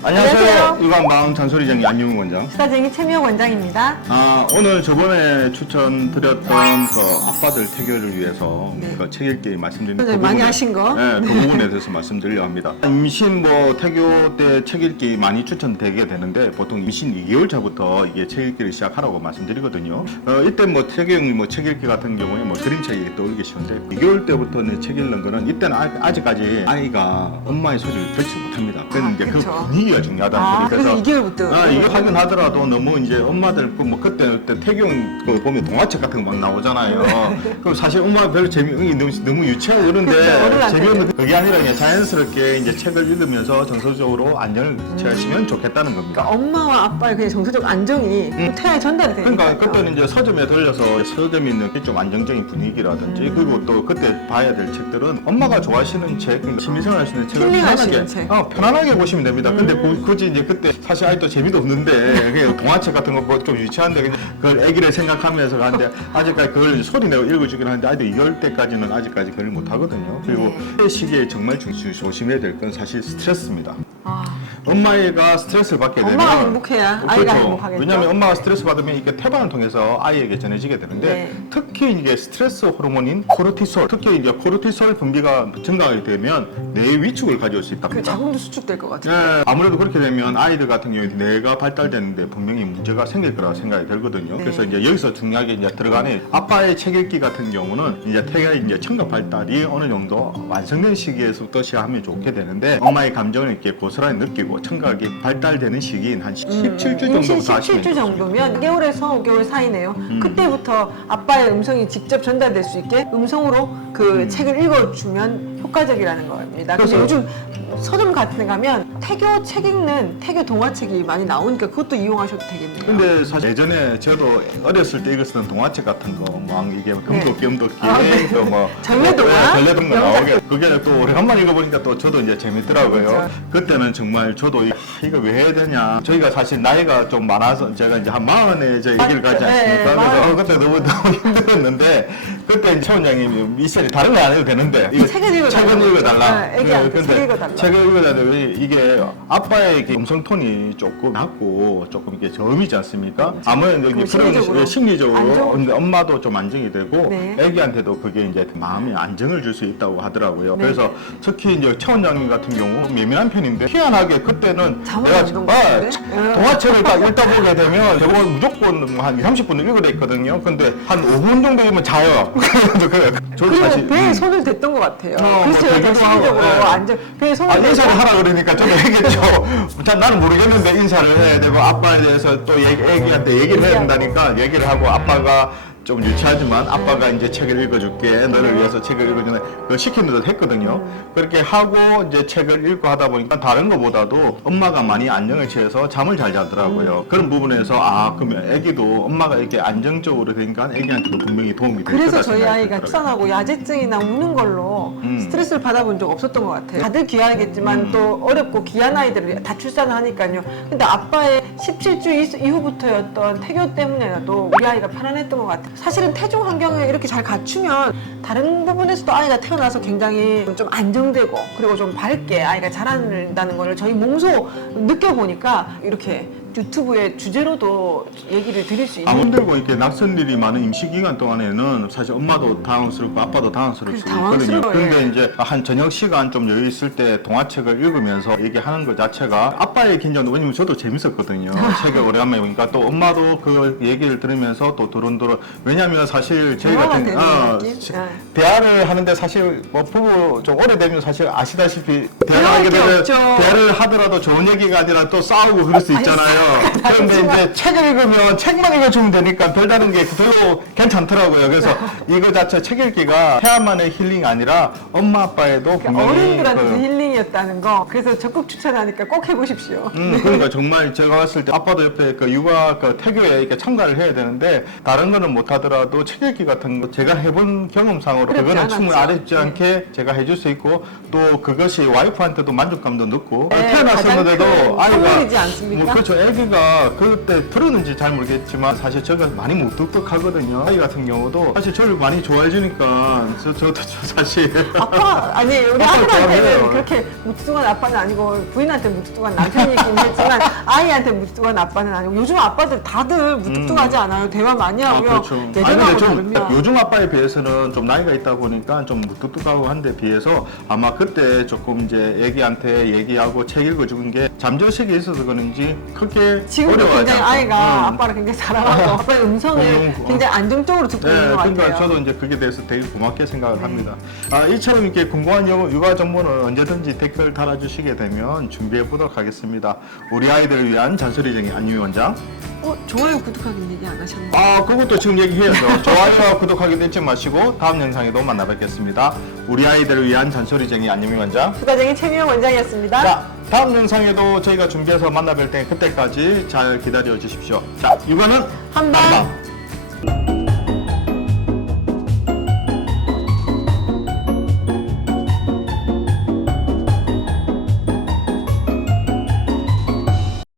안녕하세요. 일관방 잔소리쟁이 안유은 원장. 수다쟁이 최미영 원장입니다. 아, 오늘 저번에 추천드렸던 그 아빠들 태교를 위해서 네. 그 책 읽기 말씀드린 선생님 많이 하신 거? 네, 그 부분에 대해서 말씀드리려 합니다. 임신 뭐 태교 때 책 읽기 많이 추천되게 되는데 보통 임신 2개월 차부터 이게 책 읽기를 시작하라고 말씀드리거든요. 어, 이때 뭐 태교용 뭐책 읽기 같은 경우에 뭐 그림책이 떠오르기 쉬운데 2개월 때부터는 책 읽는 거는 이때는 아, 아직까지 아이가 엄마의 소리를 듣지 못합니다. 그래서 아, 이제 그 그쵸. 분위기가 중요하다는 아, 거죠. 그래서 2개월 부터. 아, 이거 하긴 하더라도 너무 이제 엄마들 그 뭐 그때 그때 태경 그 보면 동화책 같은 거 막 나오잖아요. 그럼 사실 엄마 별로 재미 너무, 너무 유치하고 네. 그쵸, 그런데. 재미없는 그게 아니라 그냥 자연스럽게 이제 책을 읽으면서 정서적으로 안정을 취하시면 좋겠다는 겁니다. 그러니까 엄마와 아빠의 그냥 정서적 안정이 음. 태아에 전달이 되니까. 그러니까 그때는 이제 서점에 들려서 서점에 있는 게좀 안정적인 분위기라든지 음. 그리고 또 그때 봐야 될 책들은 엄마가 좋아하시는 책, 그러니까 취미생활 하시는 책을 힐링하시는 편안하게, 책. 어, 편안하게 보시면 됩니다. 근데 음. 그- 굳이 이제 그때 사실 아직도 재미도 없는데 그냥 동화책 같은 거뭐좀 유치한데 그냥 그걸 아기를 생각하면서 하는데 아직까지 그걸 소리 내고 읽어주긴 하는데 아직도 이럴 때까지는 아직까지 그걸 못 하거든요. 그리고 네. 이 시기에 정말 조- 조심해야 될 건 사실 스트레스입니다. 아, 엄마가 스트레스를 받게 되면 엄마가 행복해야 아이가 그렇죠. 행복하겠죠. 왜냐하면 엄마가 스트레스 받으면 이게 태반을 통해서 아이에게 전해지게 되는데 네. 특히 이게 스트레스 호르몬인 코르티솔, 특히 이제 코르티솔 분비가 증가하게 되면 뇌 위축을 가져올 수그 있답니다. 자궁도 수축될 것 같아요. 예, 아무래도 그렇게 되면 아이들 같은 경우에 뇌가 발달되는데 분명히 문제가 생길 거라고 생각이 들거든요. 네. 그래서 이제 여기서 중요하게 이제 들어가는 아빠의 책 읽기 같은 경우는 이제 태가 이제 청각 발달이 어느 정도 완성된 시기에서부터 시작하면 좋게 되는데 엄마의 감정을 이렇게 고스란히 느끼고 청각이 발달되는 시기인 한 17주 음, 임신 정도부터 하시면 17주 정도면 4개월에서 5개월 사이네요. 음. 그때부터 아빠의 음성이 직접 전달될 수 있게 음성으로 그 책을 읽어주면 효과적이라는 겁니다. 근데 그래서- 요즘 서점 같은 데 가면 태교 책 읽는 태교 동화책이 많이 나오니까 그것도 이용하셔도 되겠네요. 근데 사실 예전에 저도 어렸을 때 읽었던 동화책 같은 거막 이게 금도끼 엄도끼 아, 네. 또뭐 전래동화? 전래동화 영작. 나오게 그게 또 오래간만에 읽어보니까 또 저도 이제 재밌더라고요. 그렇죠. 그때는 정말 저도 이- 아, 이거 왜 해야 되냐. 저희가 사실 나이가 좀 많아서 제가 이제 한 마흔에 저 얘기를 가지 네, 않습니까? 그래서 어, 그때 너무 너무 힘들었는데 그때 최 원장님이 미션이 다른 거 안 해도 되는데 이거 책을 읽어달라고 책은 읽어달라. 네, 애기한테 책 읽어달라. 책을 읽어달라. 이게 아빠의 이렇게 음성 톤이 조금 낮고 조금 이게 저음이지 않습니까? 아무래도 그런 심리적으로 심리적으로 안정? 근데 엄마도 좀 안정이 되고 네. 애기한테도 그게 이제 마음의 안정을 줄 수 있다고 하더라고요. 네. 그래서 특히 이제 최 원장님 같은 경우 예민한 편인데 희한하게 그때는 아, 같은데? 네. 동화책을 딱 읽다 보게 되면 대부분 무조건 뭐한 30분을 읽어야 되거든요. 근데 한 5분 정도면 자요. 그래서 그- 저도 사실 배에 음. 손을 댔던 것 같아요. 어, 그래서 뭐 제가 심리적으로 네. 안정 배에 손을 아, 인사를 하라 그러니까 저도 얘기했죠. 자, 나는 모르겠는데 인사를 해야 되고 아빠에 대해서 또 애기한테 얘기를 해야 된다니까 얘기를 하고 아빠가 좀 유치하지만 아빠가 이제 책을 읽어줄게 너를 위해서 책을 읽어주는 그 시키는 듯 했거든요. 그렇게 하고 이제 책을 읽고 하다 보니까 다른 것보다도 엄마가 많이 안정을 취해서 잠을 잘 자더라고요. 그런 부분에서 아 그러면 애기도 엄마가 이렇게 안정적으로 되니까 애기한테도 분명히 도움이 될 그래서 거다 저희 생각이 아이가 들더라고요. 추산하고 야제증이나 우는 걸로 음. 스트레스를 받아본 적 없었던 것 같아요. 다들 귀하겠지만 음. 또 어렵고 귀한 아이들을 다 출산을 하니까요. 근데 아빠의 17주 이- 이후부터였던 태교 때문에라도 우리 아이가 편안했던 것 같아요. 사실은 태중 환경을 이렇게 잘 갖추면 다른 부분에서도 아이가 태어나서 굉장히 좀 안정되고 그리고 좀 밝게 아이가 자란다는 걸 저희 몸소 느껴보니까 이렇게 유튜브의 주제로도 얘기를 드릴 수 있는 힘들고 이렇게 낯선 일이 많은 임시 기간 동안에는 사실 엄마도 당황스럽고 아빠도 당황스러울 수 그래서 있거든요. 당황스러워요. 근데 이제 한 저녁 시간 좀 여유 있을 때 동화책을 읽으면서 얘기하는 것 자체가 아빠의 긴장도 왜냐면 저도 재밌었거든요. 책을 오래간만에 보니까 또 엄마도 그 얘기를 들으면서 또 도론도론 왜냐하면 사실 저희 대화가 같은 되는 어, 느낌? 시- 네. 대화를 하는데 사실 뭐 부부 좀 오래되면 사실 아시다시피 대화를 하게 게 되면 없죠. 대화를 하더라도 좋은 얘기가 아니라 또 싸우고 그럴 수 있잖아요. 그런데 이제 책을 읽으면 책만 읽어주면 되니까 별다른 게 별로 괜찮더라고요. 그래서 이거 자체 책 읽기가 태아만의 힐링이 아니라 엄마 아빠에도 분명히 그러니까 어른들한테도 그- 힐링이었다는 거. 그래서 적극 추천하니까 꼭 해보십시오. 음, 그러니까 정말 제가 봤을 때 아빠도 옆에 그 육아 그 태교에 이렇게 참가를 해야 되는데 다른 거는 못 하더라도 책 읽기 같은 거 제가 해본 경험상으로 그거는 않았죠. 충분히 어렵지 네. 않게 제가 해줄 수 있고 또 그것이 와이프한테도 만족감도 넣고 네, 태어났었는데도 가장 큰 아이가 선물이지 않습니까? 뭐 그렇죠 애기 가 제가 그때 들었는지 잘 모르겠지만 사실 제가 많이 무뚝뚝하거든요. 아이 같은 경우도 사실 저를 많이 좋아해 주니까 저, 저도 저 사실 아빠 아니 우리 아빠 아들한테는 좋아해요. 그렇게 무뚝뚝한 아빠는 아니고 부인한테 무뚝뚝한 남편이긴 했지만 아이한테 무뚝뚝한 아빠는 아니고 요즘 아빠들 다들 무뚝뚝하지 않아요 대화 많이 아, 하고요 그렇죠. 아니, 예전하고 근데 좀 요즘 아빠에 비해서는 좀 나이가 있다 보니까 좀 무뚝뚝하고 한데 비해서 아마 그때 조금 이제 애기한테 얘기하고 책 읽어주는 게 잠재의식이 있어서 그런지 그 렇게 지금 도 어려워하지 굉장히 않고. 아이가 음. 아빠를 굉장히 사랑하고 아빠의 음성을 음, 굉장히 안정적으로 듣고 있는 네, 것 같아요. 그러니까 저도 이제 그게 대해서 되게 고맙게 생각을 네. 합니다. 아, 이처럼 이렇게 궁금한 여- 육아 정보는 언제든지 댓글 달아주시게 되면 준비해 보도록 하겠습니다. 우리 아이들을 위한 잔소리쟁이 안유 원장. 어, 좋아요 구독하기는 얘기 안 하셨나요? 아, 그것도 지금 얘기해야죠. 좋아요와 구독하기 잊지 마시고 다음 영상에도 만나 뵙겠습니다. 우리 아이들을 위한 잔소리쟁이 안유미 원장. 부가쟁이 최미영 원장이었습니다. 자, 다음 영상에도 저희가 준비해서 만나 뵐 테니 그때까지 잘 기다려 주십시오. 자, 이거는. 한방.